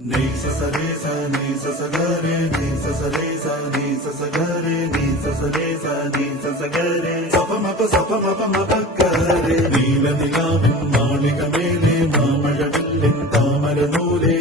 Ni sa sa re sa ni sa sa ga re ni sa sa re sa ni sa sa ga re ni sa sa re sa ni sa sa ga re sa pa ma pa ga re നീല നിലാവിൻ മാളിക മേലെ മാമഴവില്ലിൻ താമര നൂലേ